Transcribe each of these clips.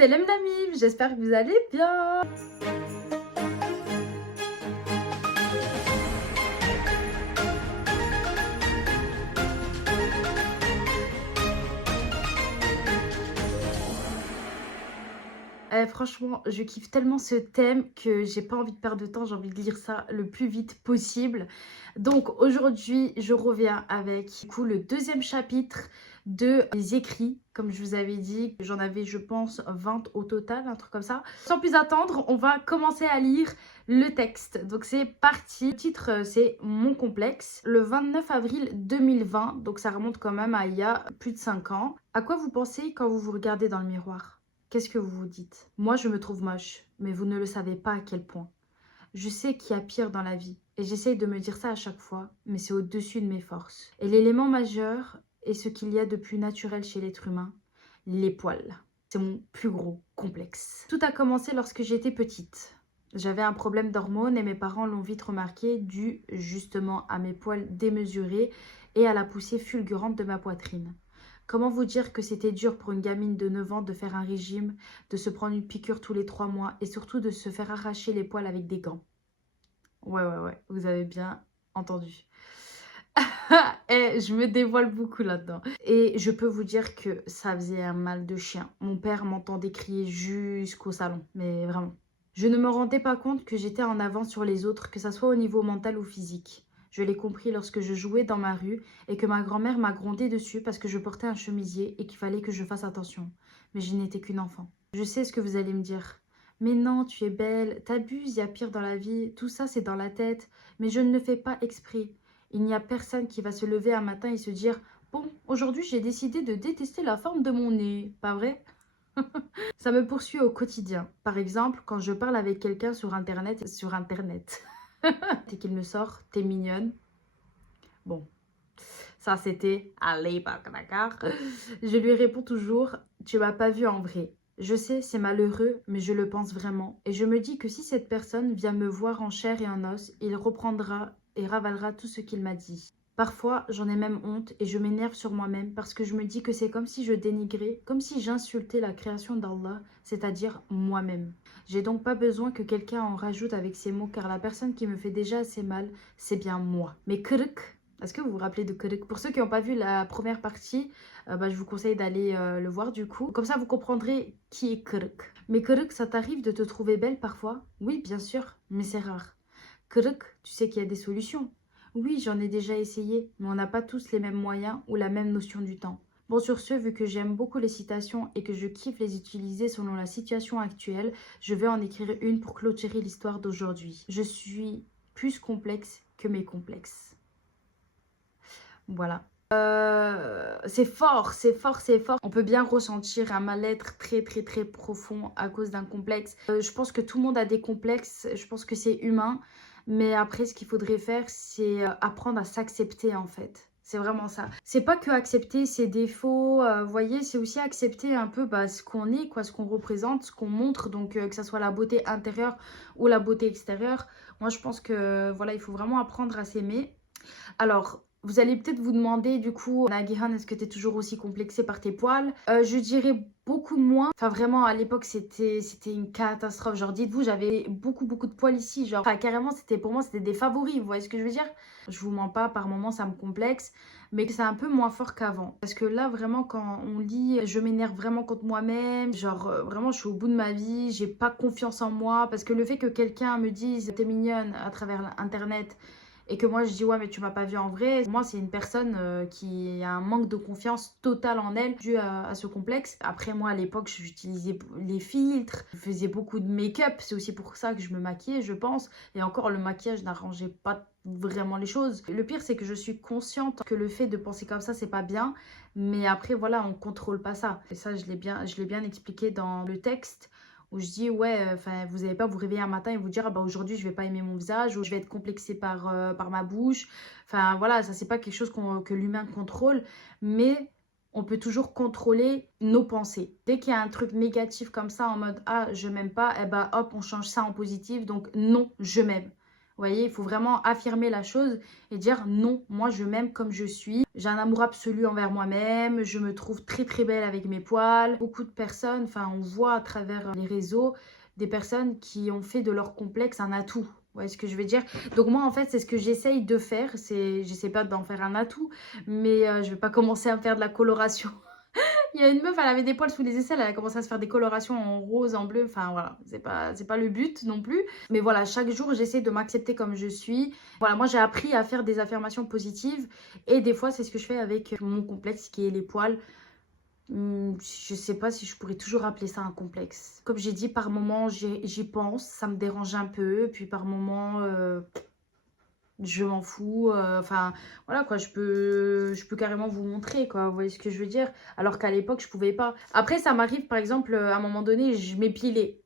Salam Namim, j'espère que vous allez bien. Franchement, je kiffe tellement ce thème que j'ai pas envie de perdre de temps, j'ai envie de lire ça le plus vite possible. Donc aujourd'hui, je reviens avec du coup, le deuxième chapitre de les écrits. Comme je vous avais dit, j'en avais je pense 20 au total, un truc comme ça. Sans plus attendre, on va commencer à lire le texte. Donc c'est parti. Le titre c'est Mon complexe. Le 29 avril 2020, donc ça remonte quand même à il y a plus de 5 ans. À quoi vous pensez quand vous vous regardez dans le miroir ? Qu'est-ce que vous vous dites? Moi, je me trouve moche, mais vous ne le savez pas à quel point. Je sais qu'il y a pire dans la vie, et j'essaye de me dire ça à chaque fois, mais c'est au-dessus de mes forces. Et l'élément majeur est ce qu'il y a de plus naturel chez l'être humain, les poils. C'est mon plus gros complexe. Tout a commencé lorsque j'étais petite. J'avais un problème d'hormones et mes parents l'ont vite remarqué, dû justement à mes poils démesurés et à la poussée fulgurante de ma poitrine. Comment vous dire que c'était dur pour une gamine de 9 ans de faire un régime, de se prendre une piqûre tous les 3 mois et surtout de se faire arracher les poils avec des gants. Ouais, vous avez bien entendu. Et je me dévoile beaucoup là-dedans. Et je peux vous dire que ça faisait un mal de chien. Mon père m'entendait crier jusqu'au salon, mais vraiment. Je ne me rendais pas compte que j'étais en avance sur les autres, que ça soit au niveau mental ou physique. Je l'ai compris lorsque je jouais dans ma rue et que ma grand-mère m'a grondé dessus parce que je portais un chemisier et qu'il fallait que je fasse attention. Mais je n'étais qu'une enfant. Je sais ce que vous allez me dire. Mais non, tu es belle, t'abuses, il y a pire dans la vie, tout ça c'est dans la tête. Mais je ne le fais pas exprès. Il n'y a personne qui va se lever un matin et se dire « Bon, aujourd'hui j'ai décidé de détester la forme de mon nez, pas vrai ?» Ça me poursuit au quotidien. Par exemple, quand je parle avec quelqu'un sur Internet, et qu'il me sort « T'es mignonne ». Bon, ça c'était à l'époque, d'accord. Je lui réponds toujours « Tu m'as pas vu en vrai ». Je sais, c'est malheureux, mais je le pense vraiment. Et je me dis que si cette personne vient me voir en chair et en os, il reprendra et ravalera tout ce qu'il m'a dit. Parfois, j'en ai même honte et je m'énerve sur moi-même parce que je me dis que c'est comme si je dénigrais, comme si j'insultais la création d'Allah, c'est-à-dire moi-même. J'ai donc pas besoin que quelqu'un en rajoute avec ces mots car la personne qui me fait déjà assez mal, c'est bien moi. Mais kırık, est-ce que vous vous rappelez de kırık? Pour ceux qui n'ont pas vu la première partie, je vous conseille d'aller le voir du coup. Comme ça, vous comprendrez qui est kırık. Mais kırık, ça t'arrive de te trouver belle parfois? Oui, bien sûr, mais c'est rare. Kırık, tu sais qu'il y a des solutions. Oui, j'en ai déjà essayé, mais on n'a pas tous les mêmes moyens ou la même notion du temps. Bon, sur ce, vu que j'aime beaucoup les citations et que je kiffe les utiliser selon la situation actuelle, je vais en écrire une pour clôturer l'histoire d'aujourd'hui. Je suis plus complexe que mes complexes. Voilà. C'est fort, c'est fort, c'est fort. On peut bien ressentir un mal-être très profond à cause d'un complexe. Je pense que tout le monde a des complexes, je pense que c'est humain. Mais après, ce qu'il faudrait faire, c'est apprendre à s'accepter en fait. C'est vraiment ça. C'est pas que accepter ses défauts, vous voyez, c'est aussi accepter un peu ce qu'on est, quoi, ce qu'on représente, ce qu'on montre. Donc que ça soit la beauté intérieure ou la beauté extérieure. Moi, je pense que voilà, il faut vraiment apprendre à s'aimer. Alors, vous allez peut-être vous demander du coup, Nagihan, est-ce que tu es toujours aussi complexée par tes poils? Je dirais beaucoup moins. Enfin vraiment à l'époque c'était une catastrophe. Genre dites-vous j'avais beaucoup de poils ici. Genre carrément c'était pour moi c'était des favoris. Vous voyez ce que je veux dire? Je vous mens pas, par moments ça me complexe. Mais c'est un peu moins fort qu'avant. Parce que là vraiment quand on lit je m'énerve vraiment contre moi-même. Genre vraiment je suis au bout de ma vie. J'ai pas confiance en moi. Parce que le fait que quelqu'un me dise t'es mignonne à travers internet et que moi je dis ouais mais tu m'as pas vu en vrai, moi c'est une personne qui a un manque de confiance totale en elle dû à ce complexe. Après moi à l'époque j'utilisais les filtres, je faisais beaucoup de make-up, c'est aussi pour ça que je me maquillais je pense, et encore le maquillage n'arrangeait pas vraiment les choses. Le pire c'est que je suis consciente que le fait de penser comme ça c'est pas bien, mais après voilà on contrôle pas ça, et ça je l'ai bien expliqué dans le texte où je dis ouais, vous n'allez pas vous réveiller un matin et vous dire ah bah aujourd'hui je vais pas aimer mon visage ou je vais être complexée par ma bouche. Enfin voilà, ça c'est pas quelque chose que l'humain contrôle, mais on peut toujours contrôler nos pensées. Dès qu'il y a un truc négatif comme ça en mode ah je m'aime pas, et bah hop on change ça en positif, donc non je m'aime. voyez, il faut vraiment affirmer la chose et dire non, moi je m'aime comme je suis. J'ai un amour absolu envers moi-même, je me trouve très très belle avec mes poils. Beaucoup de personnes, enfin on voit à travers les réseaux des personnes qui ont fait de leur complexe un atout. Vous voyez ce que je veux dire? Donc moi en fait c'est ce que j'essaye de faire, j'essaie pas d'en faire un atout, mais je vais pas commencer à me faire de la coloration. Il y a une meuf, elle avait des poils sous les aisselles, elle a commencé à se faire des colorations en rose, en bleu. Enfin voilà, c'est pas le but non plus. Mais voilà, chaque jour, j'essaie de m'accepter comme je suis. Voilà, moi j'ai appris à faire des affirmations positives. Et des fois, c'est ce que je fais avec mon complexe qui est les poils. Je sais pas si je pourrais toujours appeler ça un complexe. Comme j'ai dit, par moment, j'y pense, ça me dérange un peu. Puis par moment, je m'en fous, enfin voilà quoi, je peux carrément vous montrer quoi, vous voyez ce que je veux dire? Alors qu'à l'époque je pouvais pas. Après ça m'arrive par exemple, à un moment donné je m'épilais.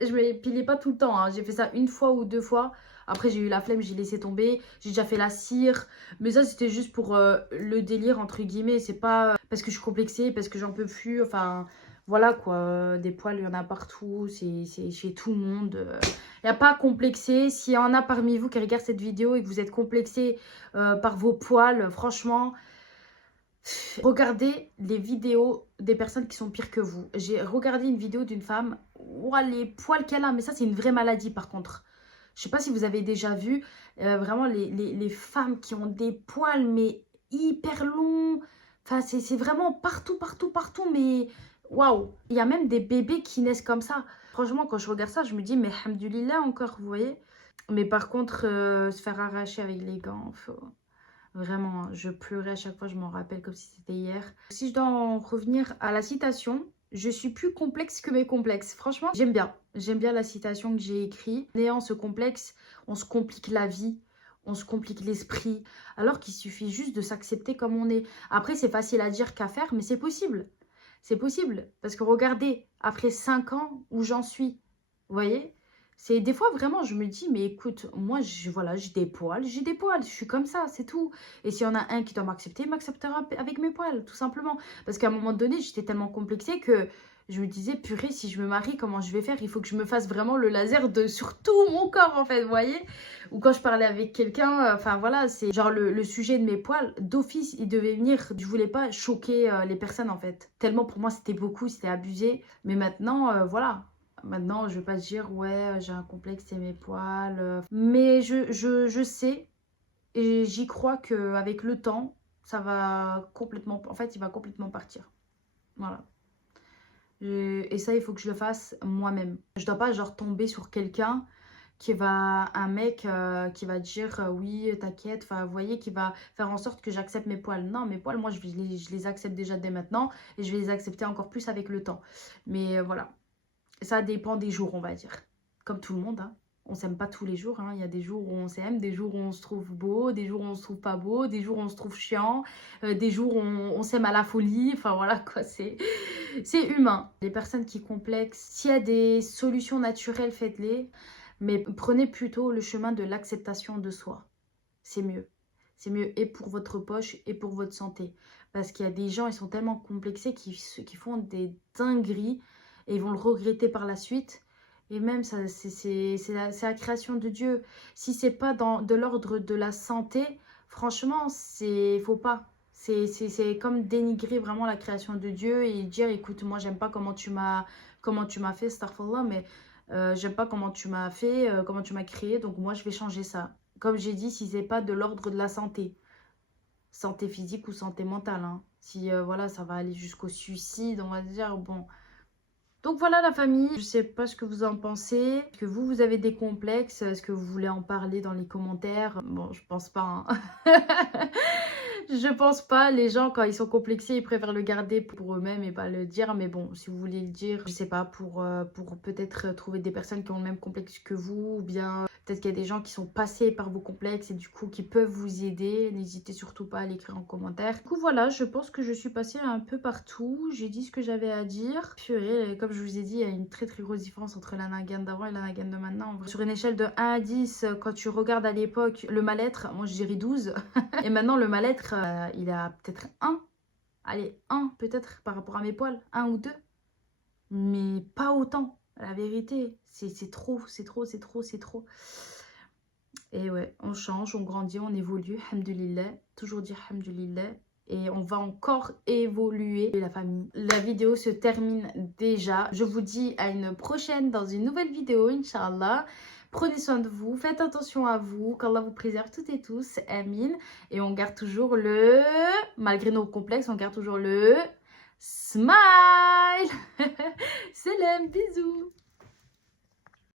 Je m'épilais pas tout le temps, hein. J'ai fait ça une fois ou deux fois. Après j'ai eu la flemme, j'ai laissé tomber. J'ai déjà fait la cire. Mais ça c'était juste pour le délire entre guillemets. C'est pas parce que je suis complexée, parce que j'en peux plus. Enfin voilà quoi, des poils il y en a partout. C'est chez tout le monde. Il n'y a pas à complexer. S'il y en a parmi vous qui regardent cette vidéo et que vous êtes complexé par vos poils, franchement, regardez les vidéos des personnes qui sont pires que vous. J'ai regardé une vidéo d'une femme. Ouah, les poils qu'elle a, mais ça c'est une vraie maladie par contre. Je sais pas si vous avez déjà vu vraiment les femmes qui ont des poils mais hyper longs. Enfin, c'est vraiment partout, partout, partout. Mais waouh! Il y a même des bébés qui naissent comme ça. Franchement, quand je regarde ça, je me dis, mais hamdoulilah encore, vous voyez? Mais par contre, se faire arracher avec les gants, faut... Vraiment, hein, je pleurais à chaque fois, je m'en rappelle comme si c'était hier. Si je dois en revenir à la citation, je suis plus complexe que mes complexes. Franchement, j'aime bien. J'aime bien la citation que j'ai écrite. Ayant ce complexe, on se complique la vie, on se complique l'esprit, alors qu'il suffit juste de s'accepter comme on est. Après, c'est facile à dire qu'à faire, mais c'est possible. C'est possible. Parce que regardez, après 5 ans où j'en suis, vous voyez, c'est des fois vraiment, je me dis, mais écoute, moi, voilà, j'ai des poils, je suis comme ça, c'est tout. Et s'il y en a un qui doit m'accepter, il m'acceptera avec mes poils, tout simplement. Parce qu'à un moment donné, j'étais tellement complexée que je me disais, purée, si je me marie, comment je vais faire? Il faut que je me fasse vraiment le laser sur tout mon corps, en fait, vous voyez? Ou quand je parlais avec quelqu'un, enfin voilà, c'est genre le sujet de mes poils, d'office, il devait venir. Je voulais pas choquer les personnes, en fait. Tellement pour moi, c'était beaucoup, c'était abusé. Mais maintenant, voilà. Maintenant, je vais pas dire, ouais, j'ai un complexe, c'est mes poils. Mais je sais et j'y crois qu'avec le temps, ça va complètement... En fait, il va complètement partir. Voilà. Et ça, il faut que je le fasse moi-même. Je dois pas, genre, tomber sur quelqu'un qui va... Un mec qui va dire, oui, t'inquiète. Enfin, vous voyez, qui va faire en sorte que j'accepte mes poils. Non, mes poils, moi, je les accepte déjà dès maintenant. Et je vais les accepter encore plus avec le temps. Mais voilà. Ça dépend des jours, on va dire. Comme tout le monde, hein. On s'aime pas tous les jours, hein. Il y a des jours où on s'aime, des jours où on se trouve beau, des jours où on se trouve pas beau, des jours où on se trouve chiant, des jours où on s'aime à la folie. Enfin voilà quoi, c'est humain. Les personnes qui complexent, s'il y a des solutions naturelles, faites-les. Mais prenez plutôt le chemin de l'acceptation de soi. C'est mieux. C'est mieux et pour votre poche et pour votre santé. Parce qu'il y a des gens, ils sont tellement complexés qui font des dingueries et ils vont le regretter par la suite. Et même, ça, c'est la création de Dieu. Si c'est pas de l'ordre de la santé, franchement, faut pas. C'est comme dénigrer vraiment la création de Dieu et dire, écoute, moi, j'aime pas comment tu m'as fait, astaghfirullah, mais j'aime pas comment tu m'as fait, comment tu m'as créé, donc moi, je vais changer ça. Comme j'ai dit, si c'est pas de l'ordre de la santé, santé physique ou santé mentale, hein. Si voilà, ça va aller jusqu'au suicide, on va dire, bon. Donc voilà la famille, je sais pas ce que vous en pensez. Est-ce que vous avez des complexes? Est-ce que vous voulez en parler dans les commentaires? Bon, je pense pas, hein. Je pense pas. Les gens, quand ils sont complexés, ils préfèrent le garder pour eux-mêmes et pas le dire. Mais bon, si vous voulez le dire, je sais pas, pour peut-être trouver des personnes qui ont le même complexe que vous, ou bien peut-être qu'il y a des gens qui sont passés par vos complexes et du coup qui peuvent vous aider. N'hésitez surtout pas à l'écrire en commentaire. Du coup, voilà, je pense que je suis passée un peu partout. J'ai dit ce que j'avais à dire. Purée, comme je vous ai dit, il y a une très très grosse différence entre la Nagane d'avant et la Nagane de maintenant. Sur une échelle de 1 à 10, quand tu regardes à l'époque le mal-être, moi je dirais 12. Et maintenant, le mal-être, il a peut-être 1. Allez, 1 peut-être par rapport à mes poils. 1 ou 2. Mais pas autant. La vérité, c'est trop, c'est trop, c'est trop, c'est trop. Et ouais, on change, on grandit, on évolue, alhamdoulilah, toujours dire alhamdoulilah. Et on va encore évoluer la famille. La vidéo se termine déjà. Je vous dis à une prochaine dans une nouvelle vidéo, Inch'Allah. Prenez soin de vous, faites attention à vous, qu'Allah vous préserve toutes et tous, amin. Et on garde toujours malgré nos complexes, on garde toujours le smile. Salam, bisous.